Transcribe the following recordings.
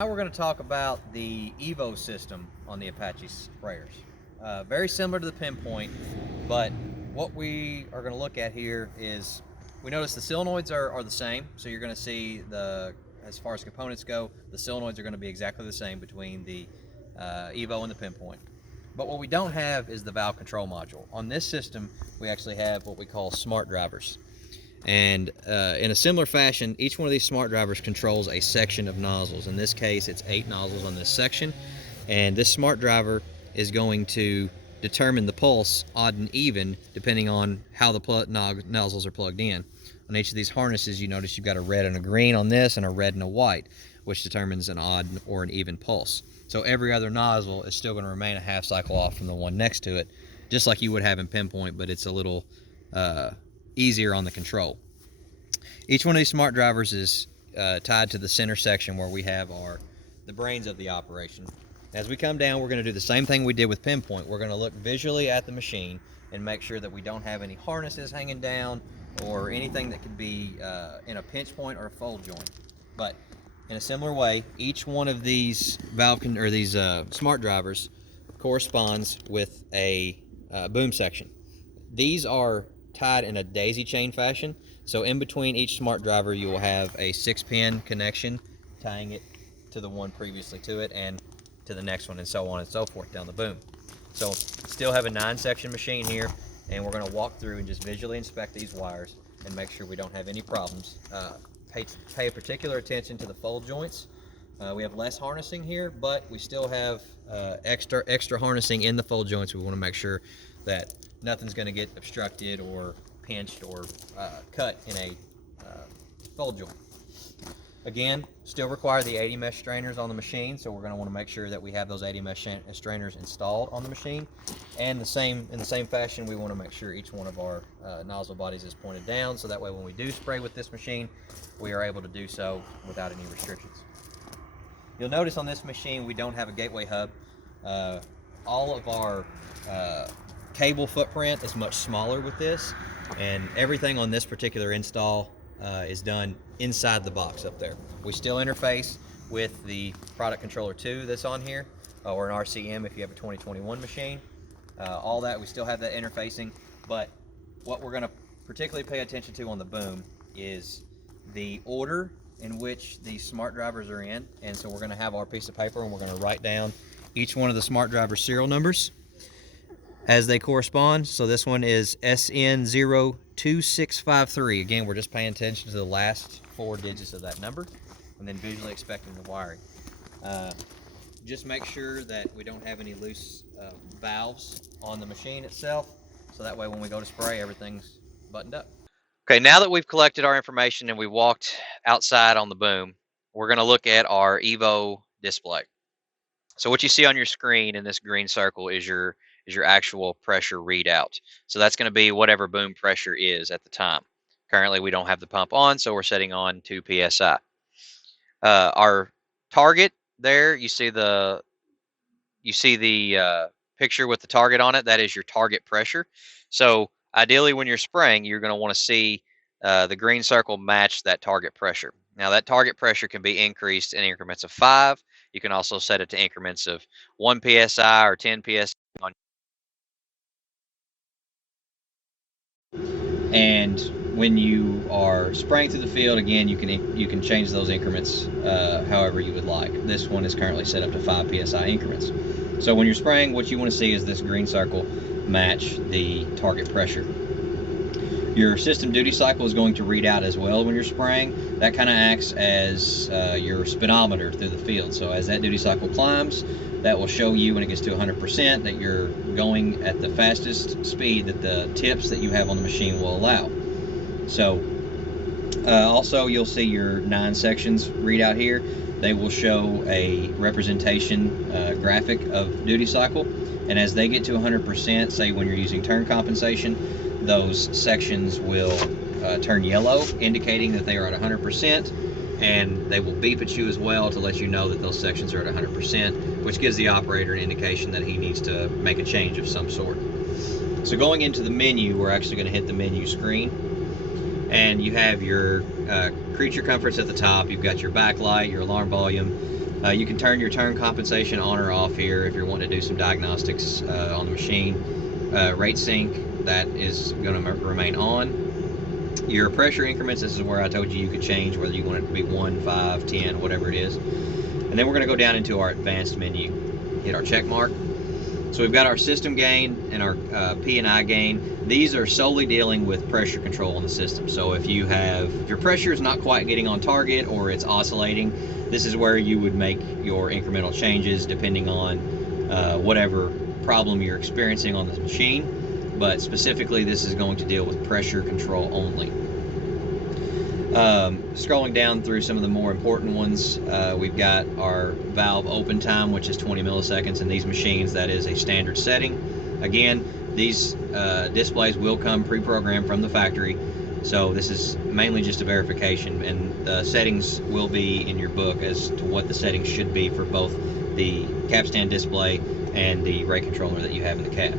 Now we're going to talk about the EVO system on the Apache sprayers. Very similar to the Pinpoint, but what we are going to look at here is we notice the solenoids are the same. So you're going to see as far as components go, the solenoids are going to be exactly the same between the EVO and the Pinpoint. But what we don't have is the valve control module. On this system, we actually have what we call smart drivers. And in a similar fashion, each one of these smart drivers controls a section of nozzles. In this case, it's 8 nozzles on this section, and this smart driver is going to determine the pulse odd and even depending on how the nozzles are plugged in. On each of these harnesses, you notice you've got a red and a green on this and a red and a white, which determines an odd or an even pulse. So every other nozzle is still going to remain a half cycle off from the one next to it, just like you would have in Pinpoint, but it's a little easier on the control. Each one of these smart drivers is tied to the center section where we have the brains of the operation. As we come down, we're going to do the same thing we did with Pinpoint. We're going to look visually at the machine and make sure that we don't have any harnesses hanging down or anything that could be in a pinch point or a fold joint. But in a similar way, each one of these smart drivers corresponds with a boom section. These are tied in a daisy chain fashion, so in between each smart driver you will have a 6-pin connection tying it to the one previously to it and to the next one, and so on and so forth down the boom. So still have a 9-section machine here, and we're going to walk through and just visually inspect these wires and make sure we don't have any problems. Pay particular attention to the fold joints. We have less harnessing here, but we still have extra harnessing in the fold joints. We want to make sure that nothing's going to get obstructed or pinched or cut in a fold joint. Again, still require the 80 mesh strainers on the machine, so we're going to want to make sure that we have those 80 mesh strainers installed on the machine. And in the same fashion, we want to make sure each one of our nozzle bodies is pointed down, so that way when we do spray with this machine, we are able to do so without any restrictions. You'll notice on this machine we don't have a gateway hub. All of our cable footprint is much smaller with this, and everything on this particular install is done inside the box up there. We still interface with the product controller 2 that's on here, or an RCM if you have a 2021 machine. All that, we still have that interfacing, but what we're going to particularly pay attention to on the boom is the order in which the smart drivers are in. And so we're going to have our piece of paper and we're going to write down each one of the smart driver serial numbers as they correspond. So this one is SN02653. Again, we're just paying attention to the last 4 digits of that number and then visually inspecting the wiring. Just make sure that we don't have any loose valves on the machine itself, so that way when we go to spray, everything's buttoned up. Okay, now that we've collected our information and we walked outside on the boom, we're going to look at our EVO display. So what you see on your screen in this green circle is your actual pressure readout. So that's going to be whatever boom pressure is at the time. Currently we don't have the pump on, so we're setting on 2 psi. Our target there, you see the picture with the target on it. That is your target pressure. So ideally when you're spraying, you're going to want to see the green circle match that target pressure. Now that target pressure can be increased in increments of 5. You can also set it to increments of 1 psi or 10 psi. And when you are spraying through the field, again, you can change those increments however you would like. This one is currently set up to 5 psi increments. So when you're spraying, what you want to see is this green circle match the target pressure. Your system duty cycle is going to read out as well when you're spraying. That kind of acts as your speedometer through the field. So as that duty cycle climbs, that will show you when it gets to 100% that you're going at the fastest speed that the tips that you have on the machine will allow. So also you'll see your 9 sections read out here. They will show a representation graphic of duty cycle, and as they get to 100%, say when you're using turn compensation, those sections will turn yellow, indicating that they are at 100%, and they will beep at you as well to let you know that those sections are at 100%, which gives the operator an indication that he needs to make a change of some sort. So going into the menu, we're actually going to hit the menu screen, and you have your creature comforts at the top. You've got your backlight, your alarm volume, You can turn your turn compensation on or off here if you're wanting to do some diagnostics on the machine. Rate sync, that is going to remain on. Your pressure increments, this is where I told you you could change whether you want it to be 1, 5, 10, whatever it is. And then we're going to go down into our advanced menu, hit our check mark. So we've got our system gain and our P&I gain. These are solely dealing with pressure control on the system. So if your pressure is not quite getting on target or it's oscillating, this is where you would make your incremental changes depending on whatever problem you're experiencing on this machine. But specifically, this is going to deal with pressure control only. Scrolling down through some of the more important ones, we've got our valve open time, which is 20 milliseconds. In these machines, that is a standard setting. Again, these displays will come pre-programmed from the factory, so this is mainly just a verification, and the settings will be in your book as to what the settings should be for both the capstan display and the rate controller that you have in the cab.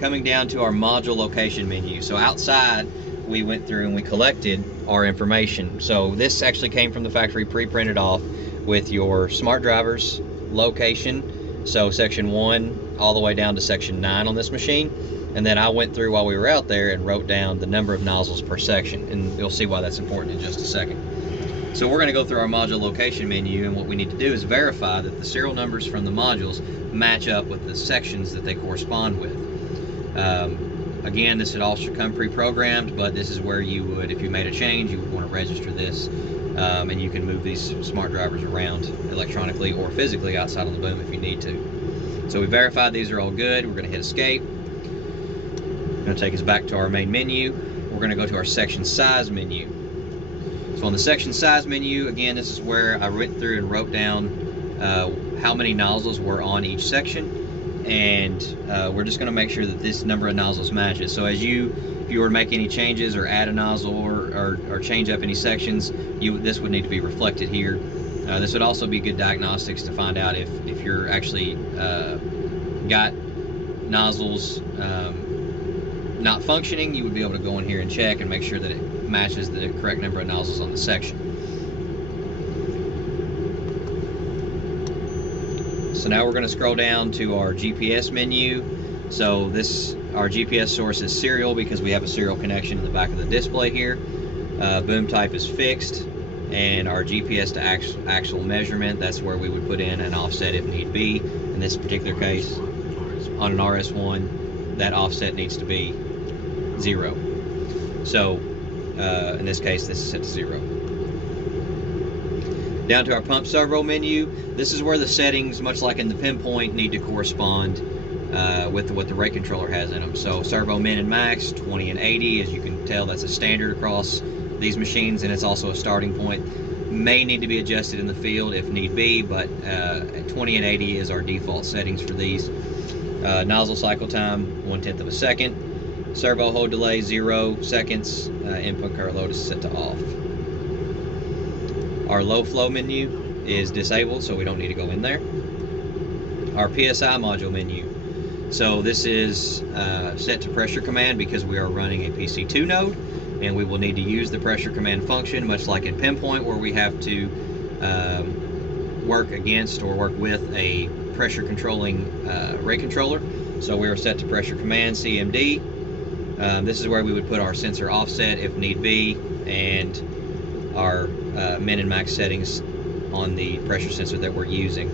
Coming down to our module location menu. So outside, we went through and we collected our information. So this actually came from the factory pre-printed off with your smart driver's location. So section 1 all the way down to section 9 on this machine. And then I went through while we were out there and wrote down the number of nozzles per section. And you'll see why that's important in just a second. So we're going to go through our module location menu, and what we need to do is verify that the serial numbers from the modules match up with the sections that they correspond with. Again, this would all should come pre-programmed, but this is where you would, if you made a change, you would want to register this, and you can move these smart drivers around electronically or physically outside on the boom if you need to. So we verified these are all good. We're going to hit escape. It's going to take us back to our main menu. We're going to go to our section size menu. So on the section size menu, again, this is where I went through and wrote down how many nozzles were on each section, and we're just going to make sure that this number of nozzles matches. So if you were to make any changes or add a nozzle or change up any sections, this would need to be reflected here. This would also be good diagnostics to find out if you're actually got nozzles not functioning. You would be able to go in here and check and make sure that it matches the correct number of nozzles on the section. So now we're going to scroll down to our GPS menu. So our GPS source is serial because we have a serial connection in the back of the display here. Boom type is fixed, and our GPS to actual measurement, that's where we would put in an offset if need be. In this particular case, on an RS1, that offset needs to be 0. So in this case, this is set to 0. Down to our pump servo menu. This is where the settings, much like in the pinpoint, need to correspond with what the rate controller has in them. So servo min and max, 20 and 80. As you can tell, that's a standard across these machines, and it's also a starting point. May need to be adjusted in the field if need be, but 20 and 80 is our default settings for these. Nozzle cycle time, 1/10 of a second. Servo hold delay, 0 seconds. Input current load is set to off. Our low flow menu is disabled, so we don't need to go in there. Our PSI module menu. So this is set to pressure command because we are running a PC2 node, and we will need to use the pressure command function, much like in pinpoint, where we have to work against or work with a pressure controlling rate controller. So we are set to pressure command CMD. This is where we would put our sensor offset if need be, and our min and max settings on the pressure sensor that we're using.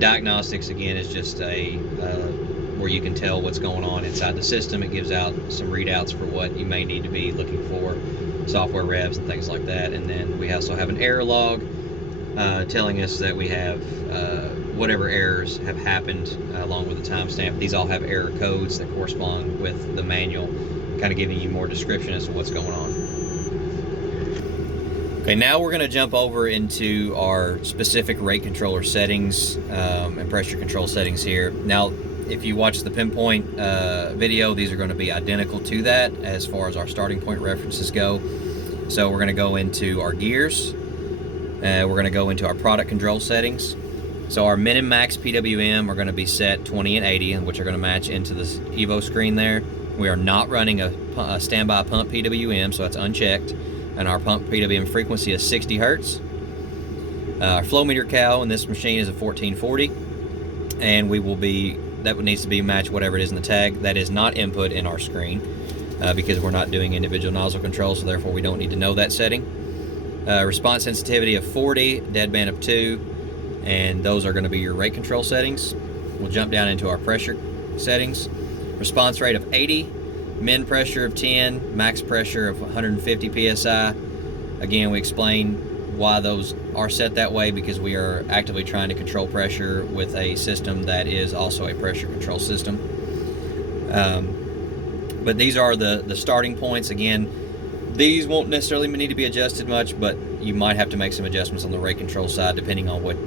Diagnostics, again, is just where you can tell what's going on inside the system. It gives out some readouts for what you may need to be looking for, software revs and things like that. And then we also have an error log telling us that we have whatever errors have happened along with the timestamp. These all have error codes that correspond with the manual, kind of giving you more description as to what's going on. Okay, now we're going to jump over into our specific rate controller settings and pressure control settings here. Now, if you watch the pinpoint video, these are going to be identical to that as far as our starting point references go. So we're going to go into our gears. We're going to go into our product control settings. So our min and max PWM are going to be set 20 and 80, which are going to match into this EVO screen there. We are not running a standby pump PWM, so that's unchecked. and our pump PWM frequency is 60 hertz. Our flow meter cal in this machine is a 1440, and that needs to be matched whatever it is in the tag. That is not input in our screen because we're not doing individual nozzle control, so therefore we don't need to know that setting. Response sensitivity of 40, deadband of 2, and those are going to be your rate control settings. We'll jump down into our pressure settings. Response rate of 80, min pressure of 10, max pressure of 150 psi. Again, we explain why those are set that way, because we are actively trying to control pressure with a system that is also a pressure control system. But these are the starting points. Again, these won't necessarily need to be adjusted much, but you might have to make some adjustments on the rate control side depending on what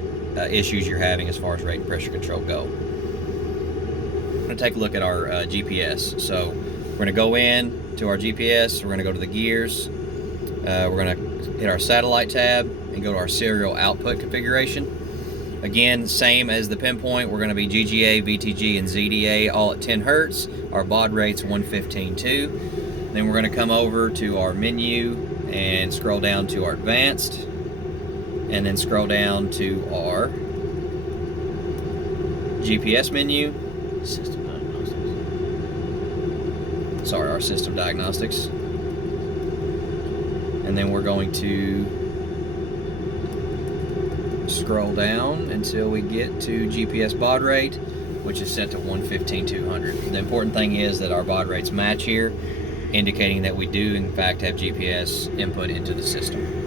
issues you're having as far as rate and pressure control go. I'm going to take a look at our GPS. So we're going to go in to our GPS, we're going to go to the gears, we're going to hit our satellite tab and go to our serial output configuration. Again, same as the pinpoint, we're going to be GGA, VTG, and ZDA all at 10 hertz. Our baud rate's 115.2. Then we're going to come over to our menu and scroll down to our advanced, and then scroll down to our GPS menu. System diagnostics. Sorry, our system diagnostics. And then we're going to scroll down until we get to GPS baud rate, which is set to 115.200. The important thing is that our baud rates match here, indicating that we do in fact have GPS input into the system.